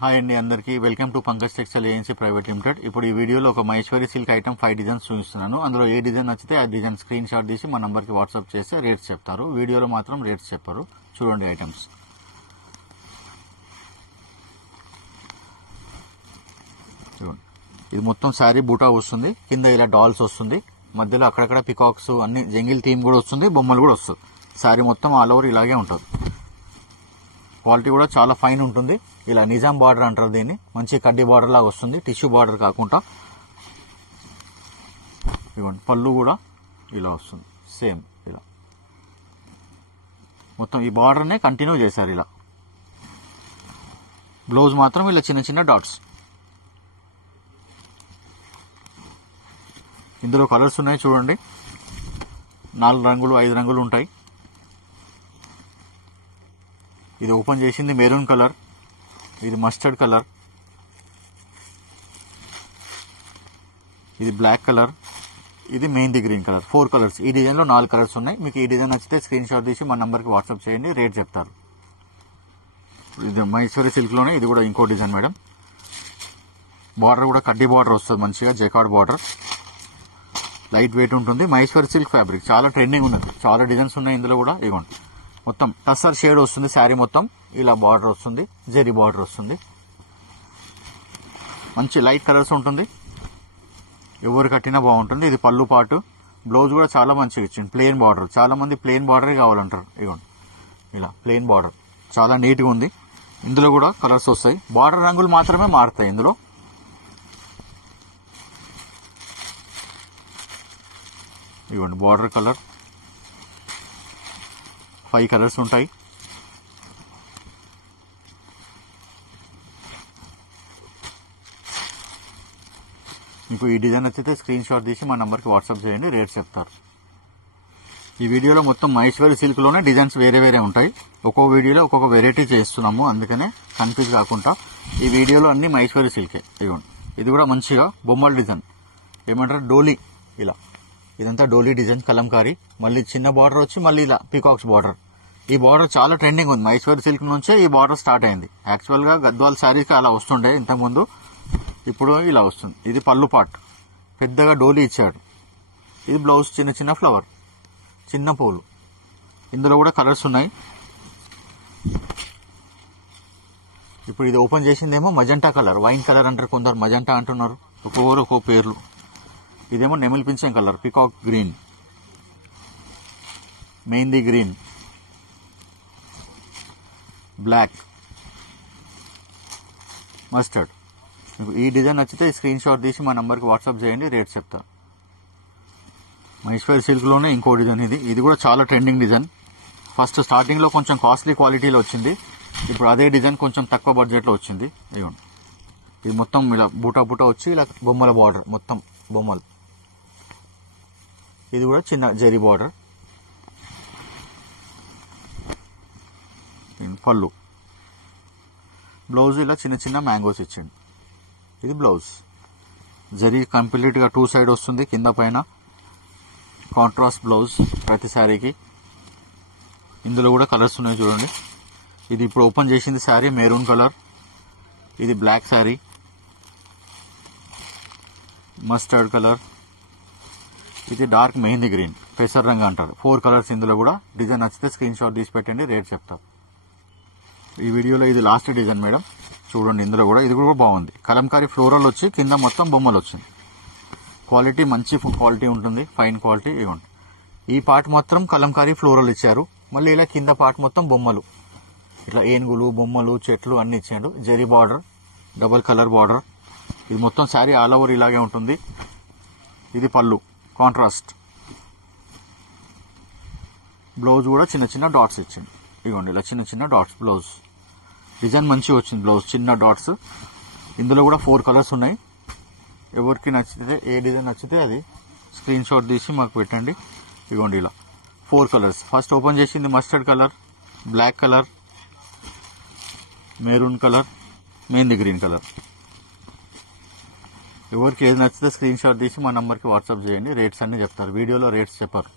Hi అండి అందరికీ welcome to Pankaj textile agency private limited. ఇప్పుడు ఈ వీడియోలో ఒక మహేశ్వరి సిల్క్ ఐటమ్ 5 డిజైన్స్ చూపిస్తున్నాను. అందులో ఏ డిజైన్ నచ్చితే ఆ డిజైన్ స్క్రీన్ షాట్ తీసి మా నంబర్కి వాట్సాప్ చేస్తే రేట్స్ చెప్తారు. వీడియోలో మాత్రం రేట్స్ చెప్పారు. చూడండి ఐటమ్స్. చూడండి, ఇది మొత్తం శారీ బూటా వస్తుంది, కింద ఇలా డాల్స్ వస్తుంది, మధ్యలో అక్కడక్కడ పికాక్స్ అన్ని జంగిల్ థీమ్ కూడా వస్తుంది, బొమ్మలు కూడా వస్తుంది. శారీ మొత్తం ఆల్ ఓవర్ ఇలాగే ఉంటుంది. క్వాలిటీ కూడా చాలా ఫైన్ ఉంటుంది. ఇలా నిజాం బార్డర్ అంటారు దీన్ని. మంచి కడ్డీ బార్డర్ లాగా వస్తుంది, టిష్యూ బార్డర్ కాకుండా. ఇవ్వండి, పళ్ళు కూడా ఇలా వస్తుంది సేమ్ ఇలా. మొత్తం ఈ బార్డర్నే కంటిన్యూ చేశారు ఇలా. బ్లౌజ్ మాత్రం ఇలా చిన్న చిన్న డాట్స్. ఇందులో కలర్స్ ఉన్నాయి చూడండి, 4 రంగులు 5 రంగులు ఉంటాయి. ఇది ఓపెన్ చేసింది మెరూన్ కలర్, ఇది మస్టర్డ్ కలర్, ఇది బ్లాక్ కలర్, ఇది మెహందీ గ్రీన్ కలర్. 4 కలర్స్. ఈ డిజైన్ లో 4 కలర్స్ ఉన్నాయి. మీకు ఈ డిజైన్ నచ్చితే స్క్రీన్ షాట్ తీసి మా నంబర్కి వాట్సాప్ చేయండి, రేట్ చెప్తారు. ఇది మహేశ్వరి సిల్క్ లోనే ఇది కూడా ఇంకో డిజైన్ మేడం. బార్డర్ కూడా కడ్డీ బార్డర్ వస్తుంది, మంచిగా జకార్డ్ బార్డర్, లైట్ వెయిట్ ఉంటుంది. మహేశ్వరి సిల్క్ ఫ్యాబ్రిక్ చాలా ట్రెండింగ్ ఉంది. చాలా డిజైన్స్ ఉన్నాయి ఇందులో కూడా. ఇవ్వండి, మొత్తం టస్సర్ షేడ్ వస్తుంది శారీ మొత్తం. ఇలా బార్డర్ వస్తుంది, జరీ బార్డర్ వస్తుంది, మంచి లైట్ కలర్స్ ఉంటుంది. ఎవరు కట్టినా బాగుంటుంది. ఇది పళ్ళు పాటు. బ్లౌజ్ కూడా చాలా మంచిగా ఇచ్చింది, ప్లెయిన్ బార్డర్. చాలా మంది ప్లెయిన్ బార్డర్ కావాలంటారు. ఇవ్వండి, ఇలా ప్లెయిన్ బార్డర్ చాలా నీట్ గా ఉంది. ఇందులో కూడా కలర్స్ వస్తాయి, బార్డర్ రంగులు మాత్రమే మారుతాయి ఇందులో. ఇవ్వండి, బార్డర్ కలర్ 5 కలర్స్ ఉంటాయి. మీకు ఈ డిజైన్ నచ్చితే స్క్రీన్ షాట్ తీసి మా నంబర్కి వాట్సాప్ చేయండి, రేట్ చెప్తారు. ఈ వీడియోలో మొత్తం మహేశ్వరి సిల్క్ లోనే డిజైన్స్ వేరే వేరే ఉంటాయి. ఒక్కొక్క వీడియోలో ఒక్కొక్క వెరైటీ చేస్తున్నాము, అందుకనే కన్ఫ్యూజ్ కాకుండా. ఈ వీడియోలో అన్ని మహేశ్వరి సిల్కే. ఇవ్వండి, ఇది కూడా మంచిగా బొమ్మల డిజైన్, ఏమంటారు డోలీ. ఇలా ఇదంతా డోలీ డిజైన్, కలంకారీ. మళ్ళీ చిన్న బార్డర్ వచ్చి మళ్ళీ ఇలా పీకాక్స్ బార్డర్. ఈ బార్డర్ చాలా ట్రెండింగ్ ఉంది. మహేశ్వరి సిల్క్ నుంచే ఈ బార్డర్ స్టార్ట్ అయింది. యాక్చువల్ గా గద్వాల్ శారీకి అలా వస్తుండే ఇంతకుముందు, ఇప్పుడు ఇలా వస్తుంది. ఇది పళ్ళు పాట్, పెద్దగా డోలీ ఇచ్చాడు. ఇది బ్లౌజ్, చిన్న చిన్న ఫ్లవర్, చిన్న పూలు. ఇందులో కూడా కలర్స్ ఉన్నాయి. ఇప్పుడు ఇది ఓపెన్ చేసిందేమో మజంటా కలర్, వైన్ కలర్ అంటారు కొందరు, మజంటా అంటున్నారు, ఒక్కొక్కరు ఒక్కో పేర్లు. ఇదేమో నెమిలి పింఛం colour, peacock green, mehndi green, black, mustard. ఈ డిజైన్ నచ్చితే స్క్రీన్ షాట్ తీసి మా నంబర్కి వాట్సాప్ చేయండి, రేట్ చెప్తాను. మహేశ్వరి సిల్క్ లోనే ఇంకో డిజైన్ ఇది. ఇది కూడా చాలా ట్రెండింగ్ డిజైన్. ఫస్ట్ స్టార్టింగ్ లో కొంచెం కాస్ట్లీ క్వాలిటీలో వచ్చింది, ఇప్పుడు అదే డిజైన్ కొంచెం తక్కువ బడ్జెట్ లో వచ్చింది. ఇదిగోండి, ఇది మొత్తం ఇలా బూటా బూటా వచ్చి ఇలా బొమ్మల బార్డర్, మొత్తం బొమ్మలు. ఇది కూడా చిన్న జరీ బార్డర్. పళ్ళు, బ్లౌజ్ ఇలా చిన్న చిన్న మ్యాంగోస్ ఇచ్చింది. ఇది బ్లౌజ్, జరీ కంప్లీట్ గా 2 సైడ్ వస్తుంది, కింద పైన కాంట్రాస్ట్ బ్లౌజ్ ప్రతి శారీకి. ఇందులో కూడా కలర్స్ ఉన్నాయి చూడండి. ఇది ఇప్పుడు ఓపెన్ చేసింది శారీ మెరూన్ కలర్, ఇది బ్లాక్ శారీ, మస్టర్డ్ కలర్, ఇది డార్క్ మెహందీ గ్రీన్, పెసర్ రంగు అంటారు. 4 కలర్స్ ఇందులో కూడా. డిజైన్ నచ్చితే స్క్రీన్ షాట్ తీసి పెట్టండి, రేట్ చెప్తారు. ఈ వీడియోలో ఇది లాస్ట్ డిజైన్ మేడం. చూడండి, ఇందులో కూడా ఇది కూడా బాగుంది. కలంకారీ ఫ్లోరల్ వచ్చి కింద మొత్తం బొమ్మలు వచ్చింది. క్వాలిటీ మంచి క్వాలిటీ ఉంటుంది, ఫైన్ క్వాలిటీ. ఇవ్వండి, ఈ పార్ట్ మొత్తం కలంకారీ ఫ్లోరల్ ఇచ్చారు, మళ్ళీ ఇలా కింద పార్ట్ మొత్తం బొమ్మలు, ఇట్లా ఏనుగులు, బొమ్మలు, చెట్లు అన్ని ఇచ్చాడు. Zari border, double colour border. ఇది మొత్తం శారీ ఆల్ ఓవర్ ఇలాగే ఉంటుంది. ఇది పళ్ళు, కాంట్రాస్ట్. బ్లౌజ్ కూడా చిన్న చిన్న డాట్స్ ఇచ్చింది. ఇదిగోండి, ఇలా చిన్న చిన్న డాట్స్ బ్లౌజ్. డిజైన్ మంచిగా వచ్చింది, బ్లౌజ్ చిన్న డాట్స్. ఇందులో కూడా 4 కలర్స్ ఉన్నాయి. ఎవరికి నచ్చితే, ఏ డిజైన్ నచ్చితే అది స్క్రీన్ షాట్ తీసి మాకు పెట్టండి. ఇదిగోండి, ఇలా 4 కలర్స్. ఫస్ట్ ఓపెన్ చేసింది mustard colour, black colour, maroon colour, mehndi green colour. ఎవరికి ఏది నచ్చితే స్క్రీన్ షాట్ తీసి మా నంబర్కి వాట్సాప్ చేయండి, రేట్స్ అన్ని చెప్తారు. వీడియోలో రేట్స్ చెప్పారు.